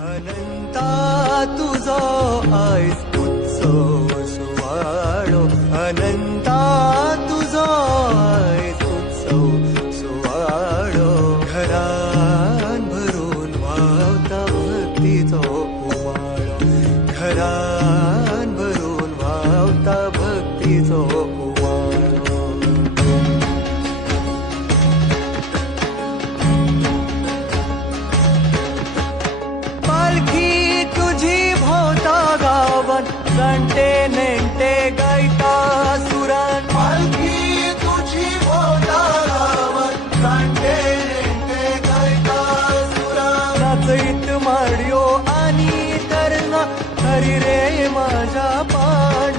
अनंता तुझो आयज उत्सव सुवाळो अनंता तुझो आयज उत्सव सुवाळो घरान भरून व्हावता भक्तीचो उमाळो घरान भरून व्हावता भक्तीचो जंटे नेंटे गायता सुरण पालखी तुझी भोवतालावर जंटे नेंटे गायता सुरण नाचईत माडियो आणि तरण हरी रे माझ्या पाय